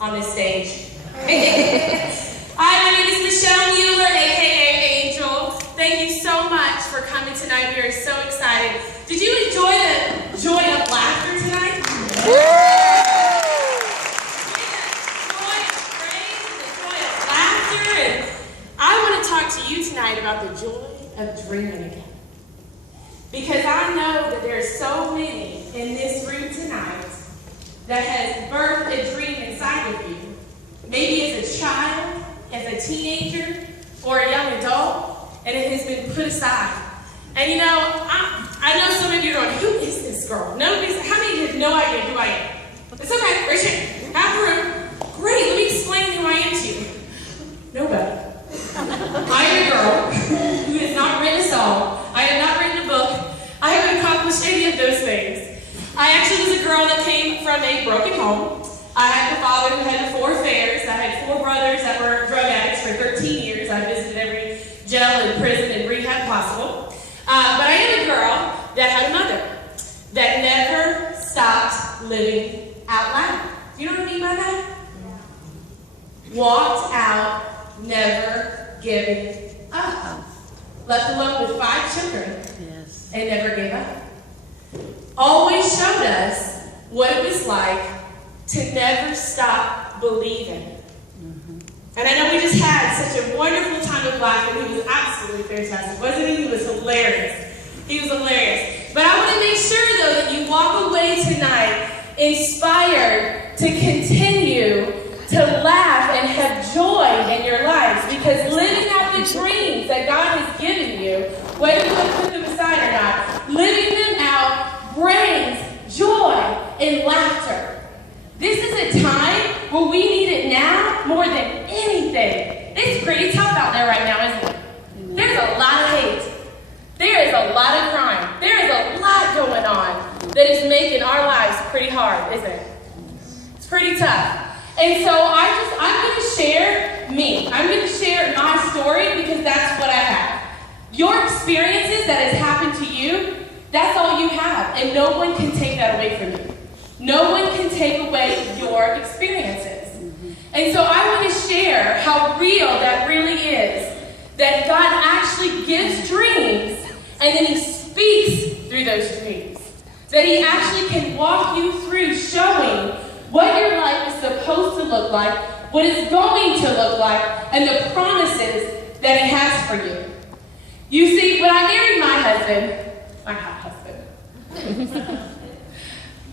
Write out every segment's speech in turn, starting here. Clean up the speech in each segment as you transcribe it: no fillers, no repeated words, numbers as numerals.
on this stage. Hi, my name is Angel Mueller, aka Angel. Thank you so much for coming tonight. We are so excited. Did you enjoy the joy of laughter tonight? The joy of praise, the joy of laughter. And I want to talk to you tonight about the joy of dreaming again. Because I know that there are so many in this room tonight that has birthed a dream inside of you. Maybe as a child, as a teenager, or a young adult, and it has been put aside. And you know, I know some of you are going, who is this girl? How many of you have no idea who I am? It's okay, raise your hand. Half the room. Great, let me explain who I am to you. Nobody. I am a girl who has not written a song. I have not written a book. I haven't accomplished any of those things. I actually was a girl that came from a broken home. I had a father who had 4 affairs. I had 4 brothers that were drug addicts for 13 years. I visited every jail and prison and rehab possible. But I am a girl that had a mother that never stopped living out loud. Do you know what I mean by that? Walked out, never giving up. Left alone with 5 children and never gave up. Always showed us what it was like to never stop believing. And I know we just had such a wonderful time of life, and he was absolutely fantastic, wasn't he? He was hilarious. He was hilarious. But I want to make sure, though, that you walk away tonight inspired to continue to laugh and have joy in your lives, because living out the dreams that God has given you, whether you want to put them aside or not, living them out brings joy and laughter. This is a time where we need it now more than anything. It's pretty tough out there right now, isn't it? There's a lot of hate. There is a lot of crime. There is a lot going on that is making our lives pretty hard, isn't it? It's pretty tough. And so I'm going to share me. I'm going to share my story because that's what I have. Your experiences that has happened to you, that's all you have. And no one can take that away from you. No one can take away your experiences. And so I want to share how real that really is. That God actually gives dreams and then he speaks through those dreams. That he actually can walk you through showing what your life is supposed to look like, what it's going to look like, and the promises that he has for you. You see, when I married my hot husband,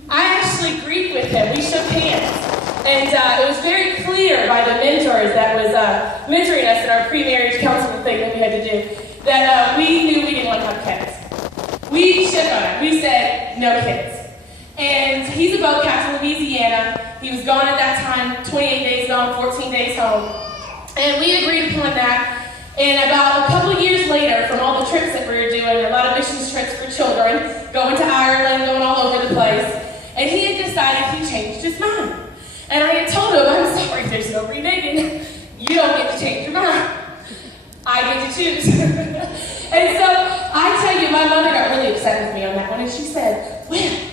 I actually agreed with him. We shook hands. And it was very clear by the mentors that was mentoring us in our pre-marriage counseling thing that we had to do, that we knew we didn't want to have kids. We shook on it. We said, no kids. And he's a boat captain in Louisiana. He was gone at that time, 28 days gone, 14 days home. And we agreed upon that. And about a couple of years later, from all the trips that we were doing, a lot of missions trips for children, going to Ireland, going all over the place, and he had decided he changed his mind. And I had told him, I'm sorry, there's no reneging. You don't get to change your mind. I get to choose. And so I tell you, my mother got really upset with me on that one, and she said, well,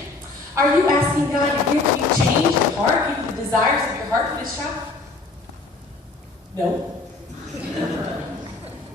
are you asking God to give you change your heart, give you the desires of your heart for this child? No.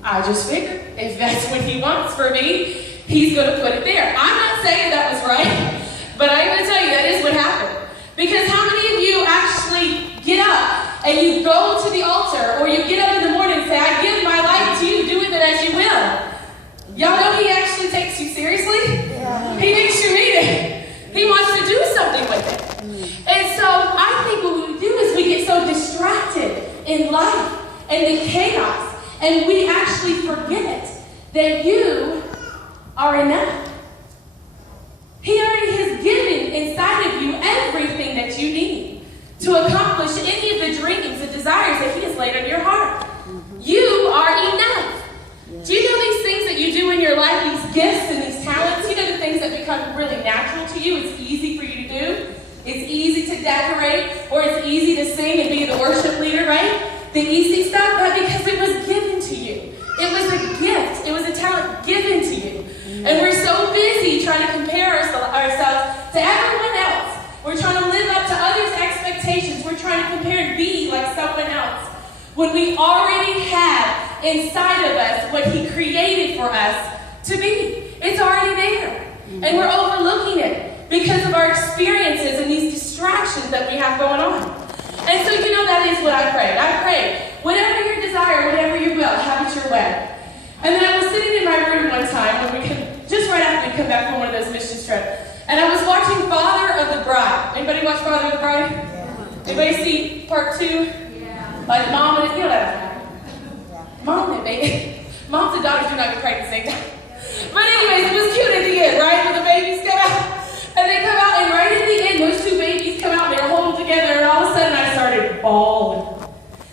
I just figured if that's what he wants for me, he's going to put it there. I'm not saying that was right, but I'm going to tell you that is what happened. Because how many of you actually get up and you go to the altar, or you get up in the morning and say, I give my life to you, do with it as you will? Y'all know he actually takes you seriously? Yeah. He makes you mean it. He wants to do something with it. And so I think what we do is we get so distracted in life and the chaos, and we actually forget that you are enough. He already has given inside of you everything that you need to accomplish any of the dreams and desires that he has laid on your heart. You are enough. Do you know these things that you do in your life, these gifts and these talents? You know the things that become really natural to you? It's easy for you to do. It's easy to decorate, or it's easy to sing and be the worship leader, right? The easy stuff, but because it was given to you. It was a gift. It was a talent given to you. And we're so busy trying to compare ourselves to everyone else. We're trying to live up to others' expectations. We're trying to compare when we already have inside of us what he created for us to be. It's already there. And we're overlooking it because of our experiences and these distractions that we have going on. And so, that is what I prayed. I prayed, whatever your desire, whatever your will, have it your way. And then I was sitting in my room one time, just right after we come back from one of those mission trips, and I was watching Father of the Bride. Anybody watch Father of the Bride? Yeah. Anybody see part 2? Yeah. Like mom and that. Mom and baby. Moms and daughters do not get pregnant at the same time. But anyways, it was cute at the end, right? When the babies come out. And they come out, and right at the end, those 2 babies come out, and they're holding together, and all of a sudden I started bawling.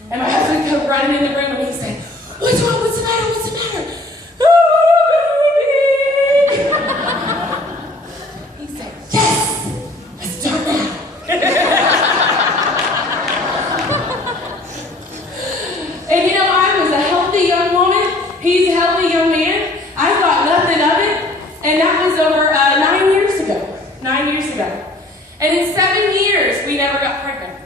And my husband come running in the room, and he said, "What's wrong? What's the matter? What's the matter?" He said, "Yes! Let's start now." And I was a healthy young woman. He's a healthy young man. I thought nothing of it. And that was over 9 years ago. 9 years ago. And in 7 years, we never got pregnant.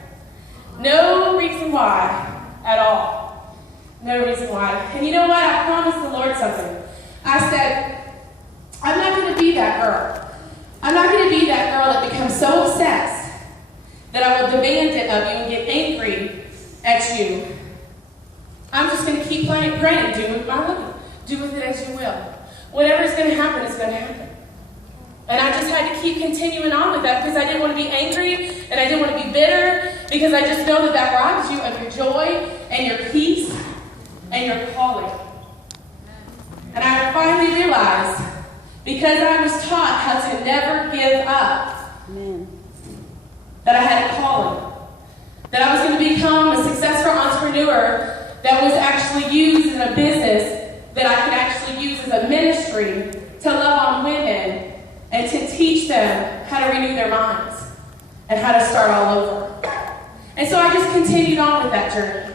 No reason why at all. No reason why. And you know what? I promised the Lord something. I said, I'm not going to be that girl. I'm not going to be that girl that becomes so obsessed that I will demand it of you and get angry at you. I'm just going to keep praying, do with my will. Do with it as you will. Whatever's going to happen is going to happen. And I just had to keep continuing on with that because I didn't want to be angry and I didn't want to be bitter because I just know that robs you of your joy and your peace and your calling. And I finally realized, because I was taught how to never give up, that I had a calling. That I was going to become a successful entrepreneur that was actually used in a business that I could actually use as a ministry to love on women and to teach them how to renew their minds and how to start all over. And so I just continued on with that journey.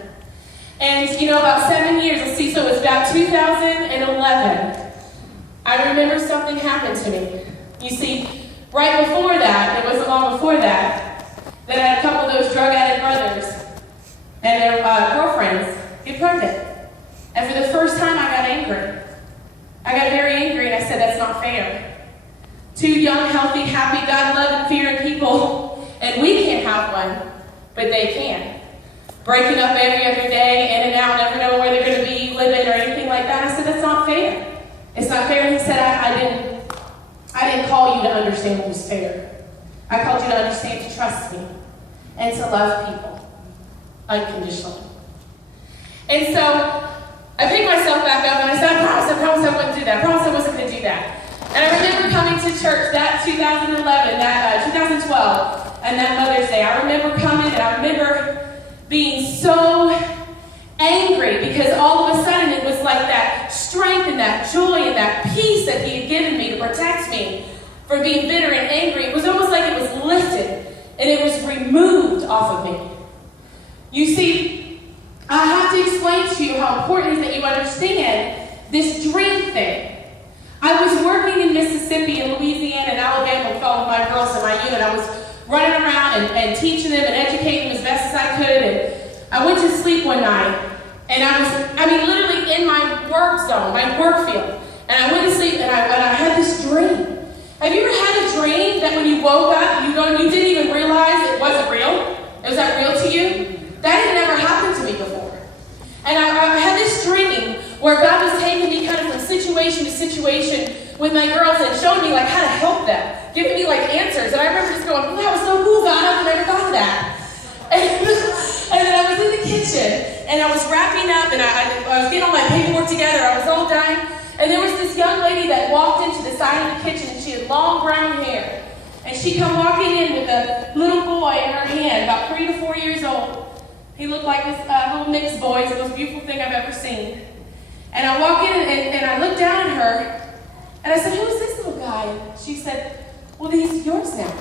And, about 7 years, so it was about 2011, I remember something happened to me. You see, right before that, it wasn't long before that I had a couple of those drug addict brothers and their girlfriends get pregnant. And for the first time, I got angry. I got very angry, and I said, that's not fair. 2 young, healthy, happy, God-loving, fearing people, and we can't have one, but they can. Breaking up every other day, in and out, never know where they're going to be living or anything like that. I said, that's not fair. It's not fair. And he said, I didn't call you to understand what was fair. I called you to understand to trust me and to love people unconditionally. And so I picked myself back up and I said, I promise I wouldn't do that. I promise I wasn't going to do that. And I remember coming to church that 2011, 2012, and that Mother's Day. I remember coming and I remember being so angry because all of a sudden it was like that strength and that joy and that peace that he had given me to protect me from being bitter and angry. It was almost like it was lifted and it was removed off of me. You see, I have to explain to you how important it is that you understand this dream thing. I was working in Mississippi and Louisiana and Alabama with all of my girls in my unit. I was running around and teaching them and educating them as best as I could. And I went to sleep one night and I was literally in my work zone, my work field. And I went to sleep and I had this dream. Have you ever had a dream that when you woke up, you didn't even realize it wasn't real? Was that real to you? That had never happened to me before. And I had this dream where God was taking me kind of from situation to situation with my girls and showing me how to help them, giving me answers. And I remember just going, that was so cool, God, I've never thought of that. And then I was in the kitchen and I was wrapping up and I was getting all my paperwork together. I was all done. And there was this young lady that walked into the side of the kitchen and she had long brown hair. And she come walking in with a little boy in her hand, about 3 to 4 years old. He looked like this little mixed boy. It's the most beautiful thing I've ever seen. And I walk in and I look down at her and I said, who is this little guy? And she said, well, he's yours now.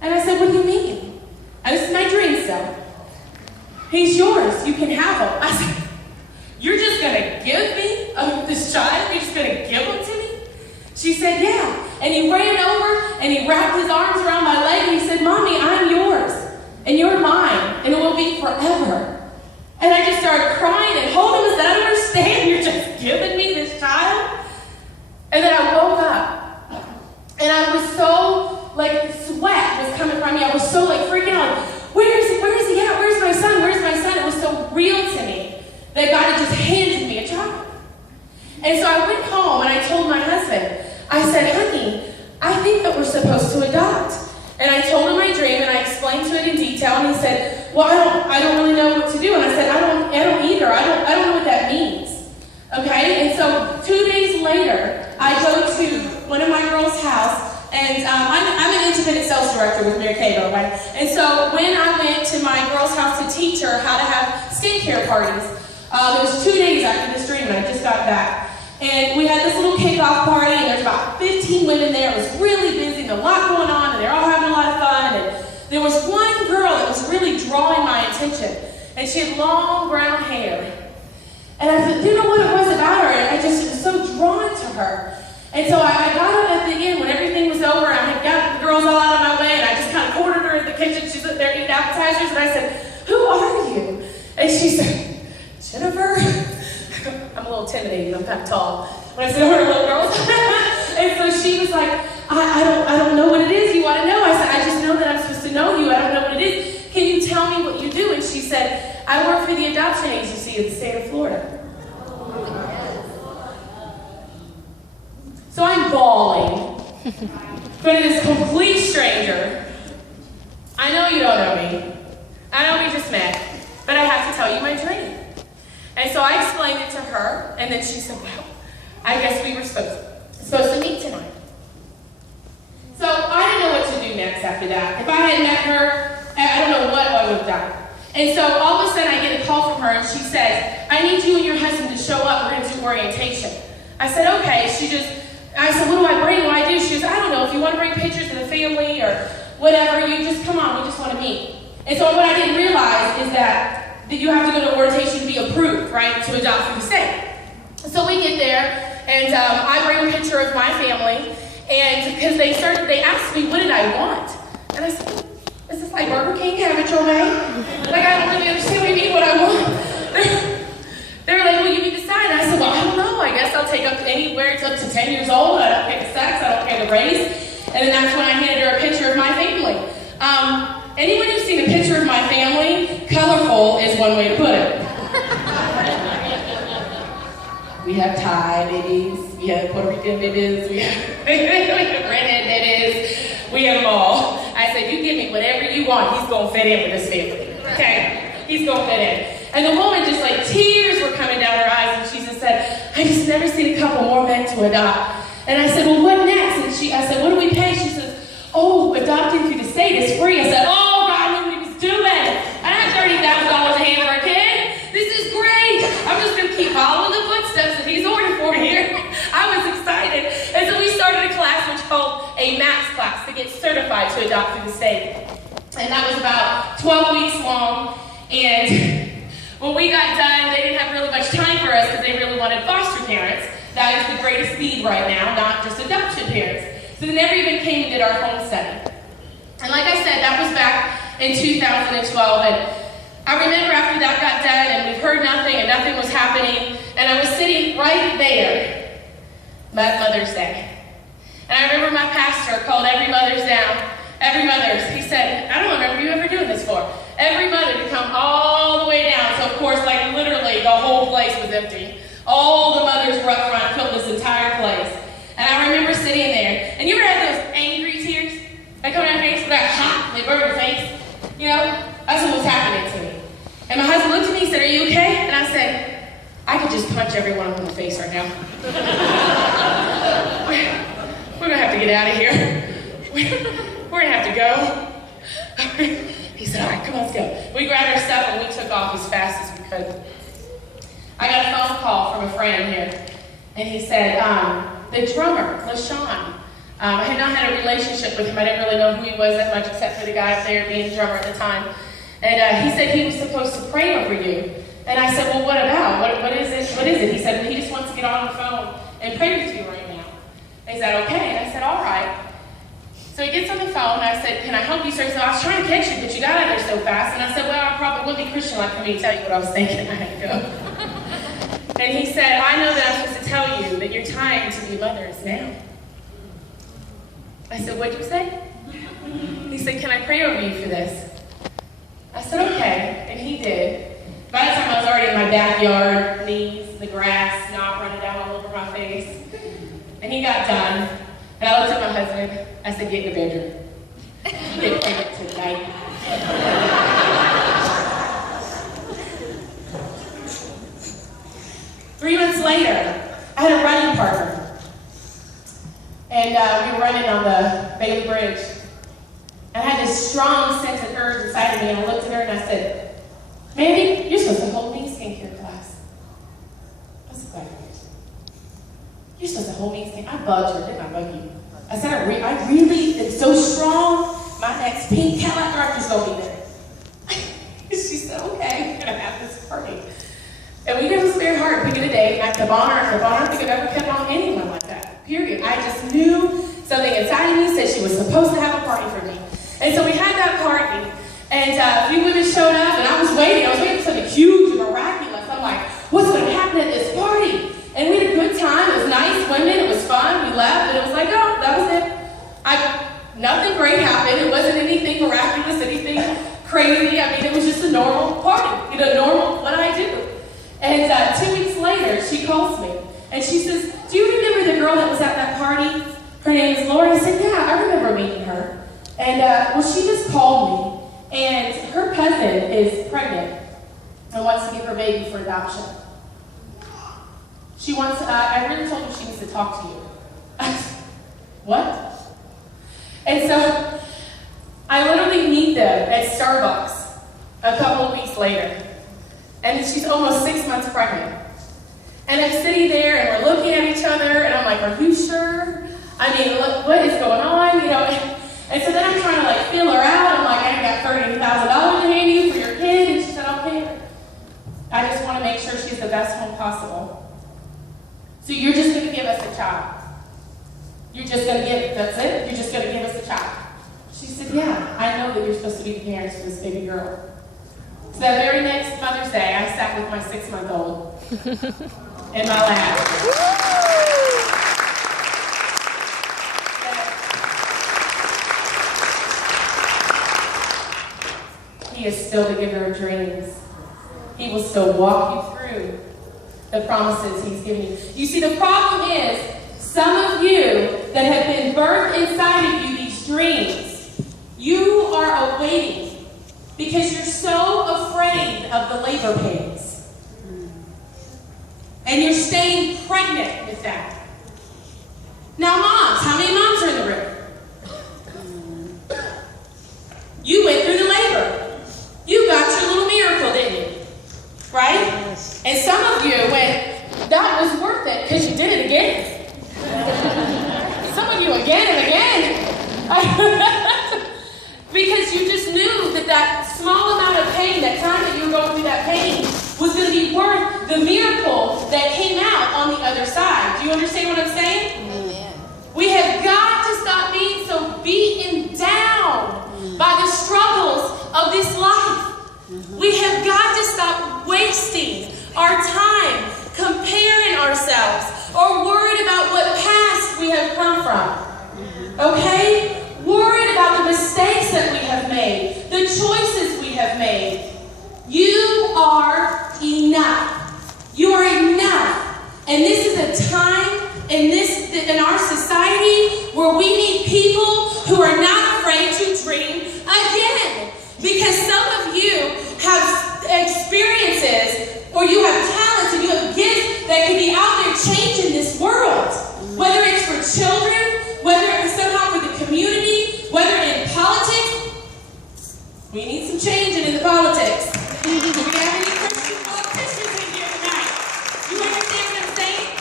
And I said, what do you mean? And this is my dream self. He's yours. You can have him. I said, you're just going to give me this child? You're just going to give him to me? She said, yeah. And he ran over and he wrapped his arms around my leg and he said, Mommy, I'm yours. And you're mine. And it will be forever. And I just started crying and holding him. I said, I don't understand. You're just giving me this child? And then I woke up. And I was so, like, sweat was coming from me. I was so, like, freaking out. Where is he at? Where's my son? Where's my son? It was so real to me that God had just handed me a child. And so I went home and I told my husband, I said, honey, I think that we're supposed to adopt. And I told him my dream and I explained to it in detail. And he said, well, I don't really know what to do. And I said, I don't either. I don't know what that means. Okay? And so 2 days later, I go to one of my girls' house. And I'm an independent sales director with Mary Kay, right? And so when I went to my girl's house to teach her how to have skincare parties, it was 2 days after this dream, and I just got back. And we had this little kickoff party, and there's about 15 women there. It was really busy, and a lot going on, and they're all having a lot of fun. And there was one girl that was really drawing my attention, and she had long brown hair. And I said, do you know what it was about her? And I just was so drawn to her. And so I got up at the end when everything was over. I had got the girls all out of my way, and I just kind of cornered her in the kitchen. She's up there eating appetizers, and I said, who are you? And she said, Jennifer? I'm a little intimidating, I'm kind of tall. When I said, who are little girls? And so she was like, I don't know what it is you want to know. I said, I just know that I'm supposed to know you. I don't know what it is. Can you tell me what you do? And she said, I work for the adoption agency in the state of Florida. So I'm bawling in front of this complete stranger. I know you don't know me. I know we just met, but I have to tell you my dream. And so I explained it to her, and then she said, well, I guess we were supposed to meet tonight. So I didn't know what to do next after that. If I had met her, I don't know what I would have done. And so all of a sudden I get a call from her, and she says, I need you and your husband to show up. We're going to do orientation. I said, okay. I said, what do I bring? What do I do? She goes, I don't know. If you want to bring pictures of the family or whatever, you just come on. We just want to meet. And so what I didn't realize is that you have to go to orientation to be approved, right, to adopt through the state. So we get there, and I bring a picture of my family, and because they asked me, what did I want? And I said, is this like Burger King? Have it your way? Like, I don't really understand what you mean, what I want. They were like, well, you can decide. And I said, well, I don't know. I guess I'll take up anywhere it's up to 10 years old. I don't pay the sex. I don't pay the race. And then that's when I handed her a picture of my family. Anyone who's seen a picture of my family, colorful is one way to put it. We have Thai babies. We have Puerto Rican babies. We have redhead babies. We have them all. I said, you give me whatever you want. He's going to fit in with this family. Okay? He's going to fit in. And the woman just like tears were coming down her eyes, and she just said, I just never seen a couple more men to adopt. And I said, well, what next? And I said, what do we pay? She says, oh, adopting through the state is free. I said, oh, God knew what he was doing. I had $30,000 a hand for a kid. This is great. I'm just going to keep following the footsteps that he's ordered for here. I was excited. And so we started a class which called a MAX class to get certified to adopt through the state. And that was about 12 weeks long. And when we got done, they didn't have really much time for us because they really wanted foster parents. That is the greatest need right now, not just adoption parents. So they never even came and did our home study. And like I said, that was back in 2012. And I remember after that got done and we've heard nothing and nothing was happening. And I was sitting right there, Mother's Day. And I remember my pastor called every Mother's down. Every Mother's. He said, I don't remember you ever doing this for. Every mother to come all the way down. So of course, like literally the whole place was empty. All the mothers were up front, filled this entire place. And I remember sitting there. And you ever had those angry tears that come down your face? That hot, they burn your face. You know, that's what was happening to me. And my husband looked at me and said, are you okay? And I said, I could just punch every one of them in the face right now. We're gonna have to get out of here. We're gonna have to go. He said, all right, come on, let's go. We grabbed our stuff and we took off as fast as we could. I got a phone call from a friend here, and he said, the drummer, LaShawn, I had not had a relationship with him. I didn't really know who he was that much except for the guy up there being the drummer at the time. And he said he was supposed to pray over you. And I said, well, what about? What is it? What is it? He said, he just wants to get on the phone and pray with you right now. And he said, okay. And I said, all right. So he gets on the phone, and I said, can I help you, sir? He said, I was trying to catch you, but you got out there so fast. And I said, well, I probably wouldn't be Christian-like for me to tell you what I was thinking. I had to go. And he said, I know that I'm supposed to tell you that your time to be a mother is now. I said, what'd you say? He said, can I pray over you for this? I said, okay, and he did. By the time I was already in my backyard, knees, the grass, snot running down all over my face. And he got done, and I looked at my husband. I said, get in the bedroom. You get pregnant tonight. 3 months later, I had a running partner. And we were running on the Bailey Bridge. And I had this strong sense of urge inside of me, and I looked at her and I said, Mandy, you're supposed to hold me in skincare class. I was like, you're supposed to hold me in skincare. I bugged her, didn't I bug you? I said, I really am so strong, my next pink Cadillac director's going to be there. She said, okay, we're going to have this party. And we did this very hard, picking a date, and I kept on her, I could never kept on anyone like that, period. I just knew something inside of me said she was supposed to have a party for me. And so we had that party, and a few women showed up, and I was waiting for something huge and miraculous. I'm like, what's going to happen at this party? And we had a good time. It was nice women. It was fun. We left, and it was like, oh, that was it. Nothing great happened. It wasn't anything miraculous, anything crazy. I mean, it was just a normal party, normal what I do. And 2 weeks later, she calls me, and she says, do you remember the girl that was at that party? Her name is Laura. I said, yeah, I remember meeting her. And well, she just called me, and her cousin is pregnant and wants to give her baby for adoption. She wants, I really told her she needs to talk to you. I said, what? And so I literally meet them at Starbucks a couple of weeks later, and she's almost 6 months pregnant. And I'm sitting there, and we're looking at each other, and I'm like, are you sure? I mean, look, what is going on? And so then I'm trying to feel her out. I'm like, I got $30,000 to hand you for your kid. And she said, okay. I just want to make sure she's the best home possible. So you're just going to give us a child. You're just going to give, that's it? You're just going to give us a child. She said, yeah, I know that you're supposed to be the parents for this baby girl. So that very next Mother's Day, I sat with my 6-month-old in my lap. He is still the giver of dreams. He will still walk you through the promises he's given you. You see, the problem is, some of you that have been birthed inside of you, these dreams, you are awaiting because you're so afraid of the labor pains. And you're staying pregnant with that. Now, moms, how many moms are in the room? You went through the labor. You got your little miracle, didn't you? Right? Yes. And some of you went, that was worth it because you did it again. Some of you again and again. Because you just knew that small amount of pain, that time that you were going through that pain, was going to be worth the miracle that came out on the other side. Do you understand what I'm saying? Amen. We have got to stop being so beaten down by the struggles of this life. We have got to stop wasting our time comparing ourselves or worried about what past we have come from. Okay? Worried about the mistakes that we have made, the choices we have made. You are enough. You are enough. And this is a time in our society where we need people who are not afraid to dream again. Because some of you have experiences, or you have talents, and you have gifts that can be out there changing this world. Whether it's for children, whether it's somehow for the community, whether in politics. We need some changing in the politics. Do we have any Christians in here tonight? You understand what I'm saying?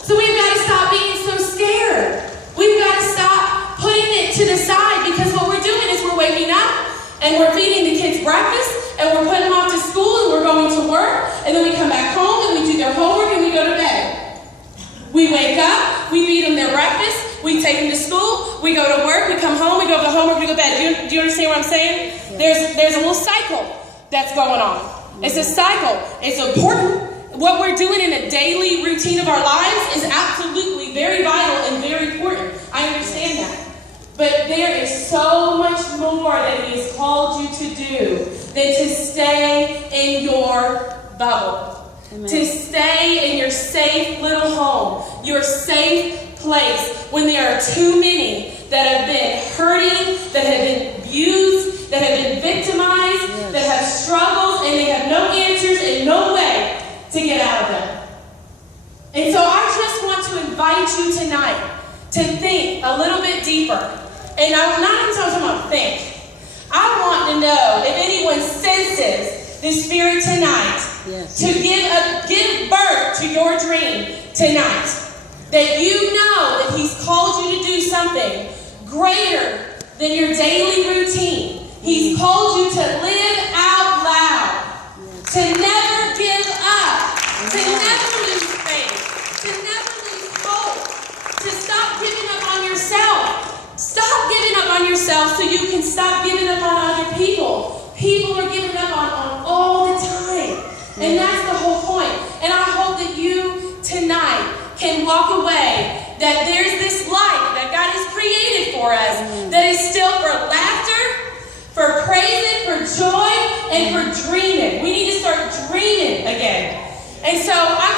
So we've got to stop being so scared. We've got to stop putting it to the side, because what we're doing is we're waking up and we're feeding the kids breakfast and we're putting them off to school and we're going to work, and then we come back home and we do their homework and we go to bed. We wake up, we feed them their breakfast, we take them to school, we go to work, we come home, we go to homework, we go to bed. Do you understand what I'm saying? There's a little cycle. that's going on. It's a cycle. It's important. What we're doing in a daily routine of our lives is absolutely very vital and very important. I understand that. But there is so much more that He has called you to do than to stay in your bubble. Amen. To stay in your safe little home, your safe place, when there are too many that have been hurting, that have been abused, that have been victimized, that have struggles, and they have no answers and no way to get out of them. And so I just want to invite you tonight to think a little bit deeper. And I'm not even talking about think. I want to know if anyone senses the Spirit tonight to give birth to your dream tonight. That you know that He's called you to do something greater than your daily routine. He's called you to live out loud, to never give up, to never lose faith, to never lose hope, to stop giving up on yourself. Stop giving up on yourself so you can stop giving up on other people. People are giving up on all the time. And that's the whole point. And I hope that you tonight can walk away that there's this life that God has created for us that is still for laughter, for praising, for joy, and for dreaming. We need to start dreaming again. And so I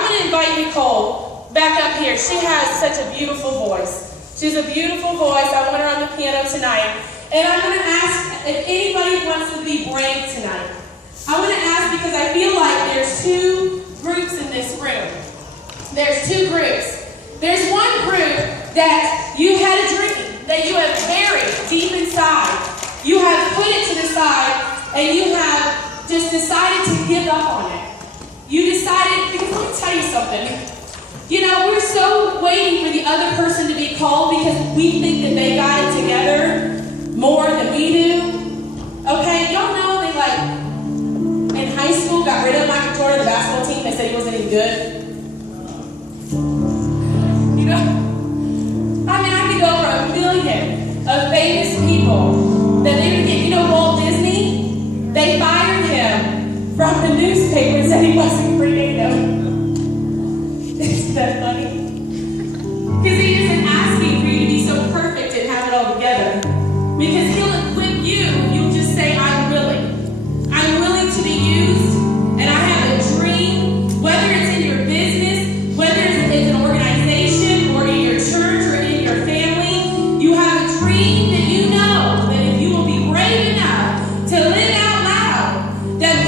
want to invite Nicole back up here. She has such a beautiful voice. She has a beautiful voice. I want her on the piano tonight. And I'm going to ask if anybody wants to be brave tonight. I want to ask because I feel like there's two groups in this room. There's two groups. There's one group that you had a dream that you have buried deep inside. You have put it to the side and you have just decided to give up on it. You decided, because let me tell you something. You know, we're so waiting for the other person to be called because we think that they got it together more than we do. Okay, y'all know they in high school got rid of Michael Jordan, the basketball team. They said he wasn't any good. You know, I mean, I could go over 1 million of famous people that they would get. You know, Walt Disney, they fired him from the newspaper and said he wasn't creative. Isn't that funny? Because He isn't asking for you to be so perfect and have it all together. Because He'll equip you. You'll just say, I'm willing. I'm willing to be used. And I have a dream, whether it's in your business, whether it's in an organization, or in your church, or in your family. You have a dream that you know that if you will be brave enough to live out loud, that